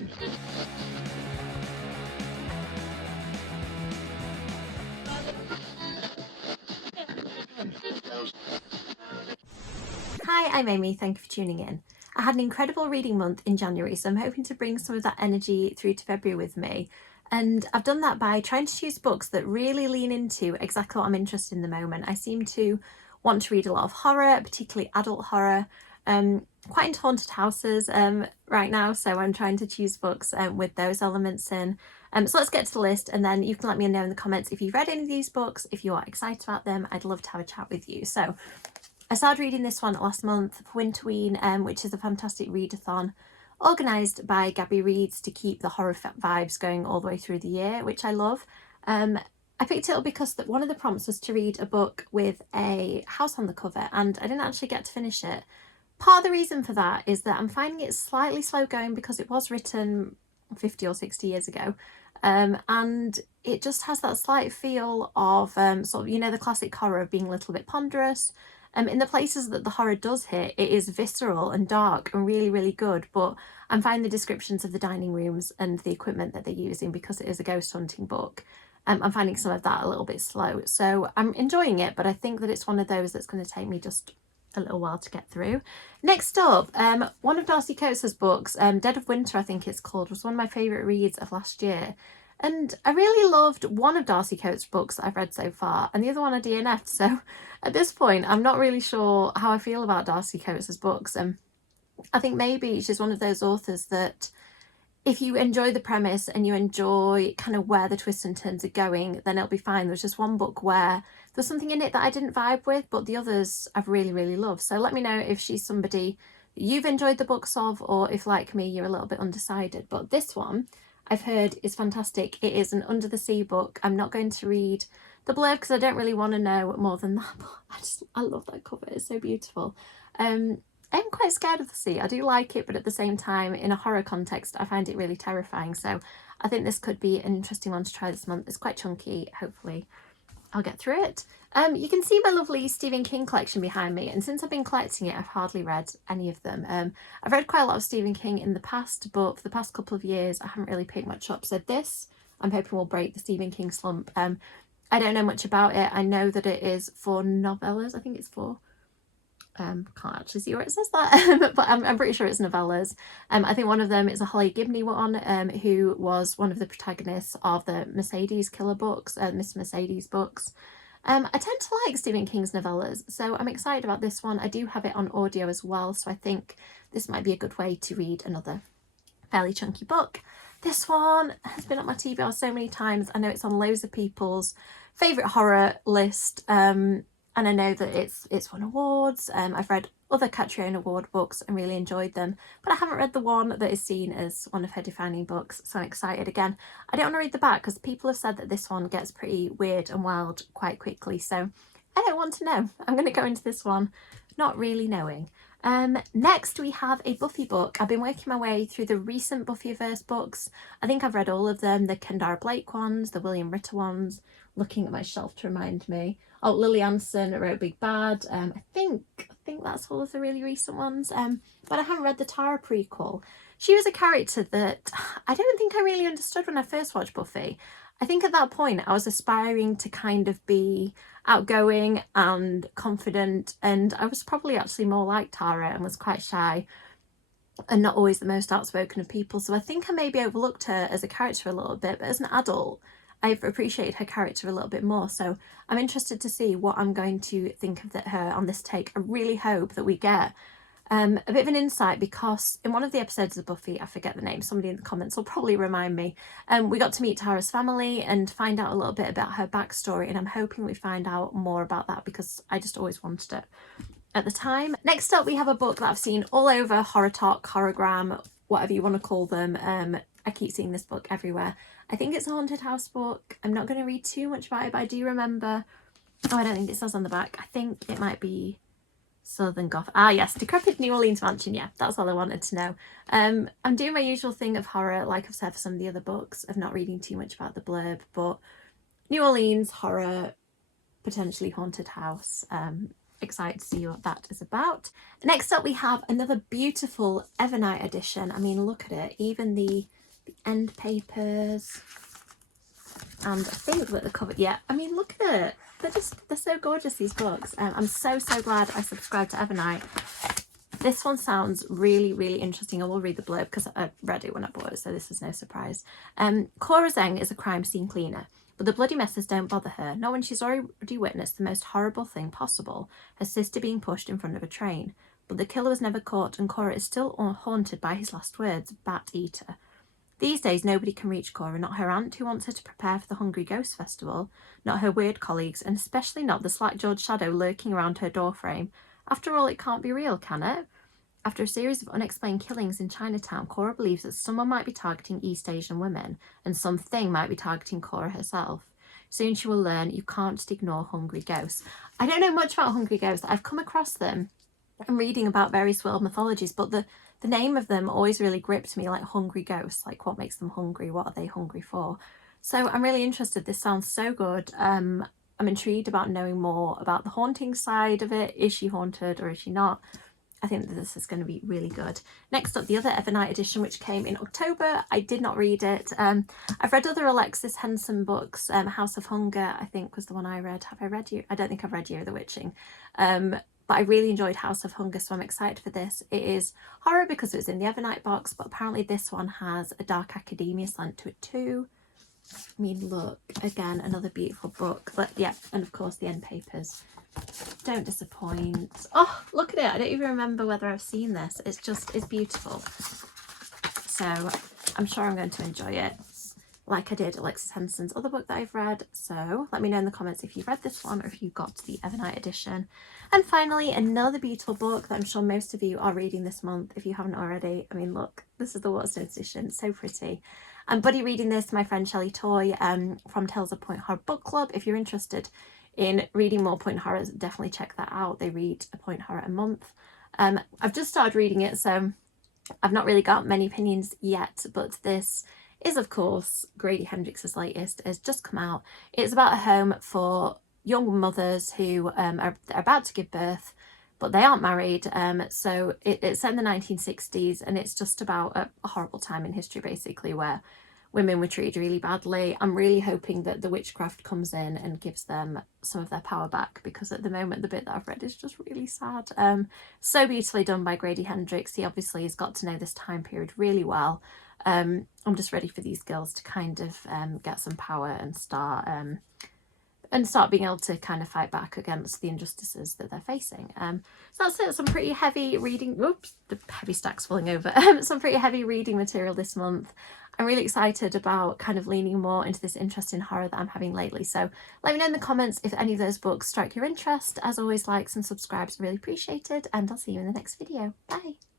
Hi, I'm Amy, thank you for tuning in. I had an incredible reading month in January, so I'm hoping to bring some of that energy through to February with me. And I've done that by trying to choose books that really lean into exactly what I'm interested in the moment. I seem to want to read a lot of horror, particularly adult horror, quite into haunted houses right now, so I'm trying to choose books with those elements in. So let's get to the list, and then you can let me know in the comments if you've read any of these books, if you are excited about them. I'd love to have a chat with you. So I started reading this one last month, Winterween, which is a fantastic readathon organised by Gabby Reads to keep the horror vibes going all the way through the year, which I love. I picked it up because one of the prompts was to read a book with a house on the cover, and I didn't actually get to finish it. Part of the reason for that is that I'm finding it slightly slow going because it was written 50 or 60 years ago. And it just has that slight feel of sort of, you know, the classic horror of being a little bit ponderous. In the places that the horror does hit, it is visceral and dark and really, really good, but I'm finding the descriptions of the dining rooms and the equipment that they're using, because it is a ghost hunting book, I'm finding some of that a little bit slow. So I'm enjoying it, but I think that it's one of those that's going to take me just a little while to get through. Next up, one of Darcy Coates' books, Dead of Winter I think it's called, was one of my favourite reads of last year. And I really loved one of Darcy Coates' books that I've read so far, and the other one I DNF'd. So at this point, I'm not really sure how I feel about Darcy Coates' books. And I think maybe she's one of those authors that if you enjoy the premise and you enjoy kind of where the twists and turns are going, then it'll be fine. There's just one book where there's something in it that I didn't vibe with, but the others I've really, really loved. So let me know if she's somebody that you've enjoyed the books of, or if, like me, you're a little bit undecided. But this one I've heard is fantastic. It is an under the sea book. I'm not going to read the blurb because I don't really want to know more than that, but I love that cover. It's so beautiful. I'm quite scared of the sea. I do like it, but at the same time, in a horror context, I find it really terrifying. So I think this could be an interesting one to try this month. It's quite chunky. Hopefully I'll get through it. You can see my lovely Stephen King collection behind me, and since I've been collecting it, I've hardly read any of them. I've read quite a lot of Stephen King in the past, but for the past couple of years I haven't really picked much up. So this, I'm hoping, will break the Stephen King slump. I don't know much about it. I know that it is for novellas. I think it's for can't actually see where it says that, but I'm pretty sure it's novellas. I think one of them is a Holly Gibney one, who was one of the protagonists of the Mercedes Killer books, Miss Mercedes books. I tend to like Stephen King's novellas, so I'm excited about this one. I do have it on audio as well, so I think this might be a good way to read another fairly chunky book. This one has been on my TBR so many times. I know it's on loads of people's favourite horror list, and I know that it's won awards. I've read other Catriona award books and really enjoyed them, but I haven't read the one that is seen as one of her defining books, so I'm excited. Again, I don't want to read the back because people have said that this one gets pretty weird and wild quite quickly, so I don't want to know. I'm going to go into this one not really knowing. Next we have a Buffy book. I've been working my way through the recent Buffyverse books. I think I've read all of them, the Kendara Blake ones, the William Ritter ones, looking at my shelf to remind me. Oh, Lily Anderson wrote Big Bad. I think that's all of the really recent ones. But I haven't read the Tara prequel. She was a character that I don't think I really understood when I first watched Buffy. I think at that point I was aspiring to kind of be outgoing and confident, and I was probably actually more like Tara and was quite shy and not always the most outspoken of people. So I think I maybe overlooked her as a character a little bit, but as an adult I've appreciated her character a little bit more. So I'm interested to see what I'm going to think of her on this take. I really hope that we get a bit of an insight, because in one of the episodes of Buffy, I forget the name, somebody in the comments will probably remind me, we got to meet Tara's family and find out a little bit about her backstory, and I'm hoping we find out more about that because I just always wanted it at the time. Next up we have a book that I've seen all over Horror Talk, Horrorgram, whatever you want to call them. I keep seeing this book everywhere. I think it's a haunted house book. I'm not going to read too much about it, but I do remember, oh, I don't think it says on the back, I think it might be Southern Goth. Ah yes, Decrepit New Orleans Mansion. Yeah, that's all I wanted to know. I'm doing my usual thing of horror, like I've said for some of the other books, of not reading too much about the blurb, but New Orleans, horror, potentially haunted house. excited to see what that is about. Next up we have another beautiful Evernight edition. I mean, look at it, even the end papers, and I think that the cover, yeah, I mean, look at it, they're so gorgeous, these books. I'm so glad I subscribed to Evernight. This one sounds really interesting. I will read the blurb because I read it when I bought it, so this is no surprise. Cora Zeng is a crime scene cleaner, but the bloody messes don't bother her, not when she's already witnessed the most horrible thing possible, her sister being pushed in front of a train. But the killer was never caught, and Cora is still haunted by his last words, Bat Eater. These days nobody can reach Cora, not her aunt who wants her to prepare for the Hungry Ghost Festival, not her weird colleagues, and especially not the slack-jawed shadow lurking around her doorframe. After all, it can't be real, can it? After a series of unexplained killings in Chinatown, Cora believes that someone might be targeting East Asian women, and something might be targeting Cora herself. Soon she will learn you can't just ignore hungry ghosts. I don't know much about hungry ghosts. I've come across them and reading about various world mythologies, but the name of them always really gripped me, like hungry ghosts, like what makes them hungry, what are they hungry for? So I'm really interested. This sounds so good. I'm intrigued about knowing more about the haunting side of it. Is she haunted or is she not? I think that this is going to be really good. Next up, the other Evernight edition, which came in October. I did not read it. I've read other Alexis Henderson books. House of Hunger, I think, was the one I read. Have I read you? I don't think I've read Year of the Witching. But I really enjoyed House of Hunger, so I'm excited for this. It is horror because it was in the Evernight box, but apparently this one has a dark academia slant to it too. I mean, look, again, another beautiful book. But yeah, and of course the end papers don't disappoint. Oh, look at it. I don't even remember whether I've seen this. It's beautiful. So I'm sure I'm going to enjoy it, like I did Alexis Henderson's other book that I've read. So let me know in the comments if you've read this one or if you got the Evernight edition. And finally, another beautiful book that I'm sure most of you are reading this month if you haven't already. I mean, look, this is the Waterstones edition. It's so pretty. I'm buddy reading this, my friend Shelley Toy from Tales of Point Horror Book Club. If you're interested in reading more point horrors, definitely check that out. They read a point horror a month. I've just started reading it, so I've not really got many opinions yet, but this is, of course, Grady Hendrix's latest. It's just come out. It's about a home for young mothers who are about to give birth, but they aren't married. So it's set in the 1960s, and it's just about a horrible time in history, basically, where women were treated really badly. I'm really hoping that the witchcraft comes in and gives them some of their power back, because at the moment the bit that I've read is just really sad. So beautifully done by Grady Hendrix. He obviously has got to know this time period really well. I'm just ready for these girls to kind of get some power and start being able to kind of fight back against the injustices that they're facing. So that's it. Some pretty heavy reading. Whoops, the heavy stack's falling over. Some pretty heavy reading material this month. I'm really excited about kind of leaning more into this interest in horror that I'm having lately. So let me know in the comments if any of those books strike your interest. As always, likes and subscribes are really appreciated, and I'll see you in the next video. Bye.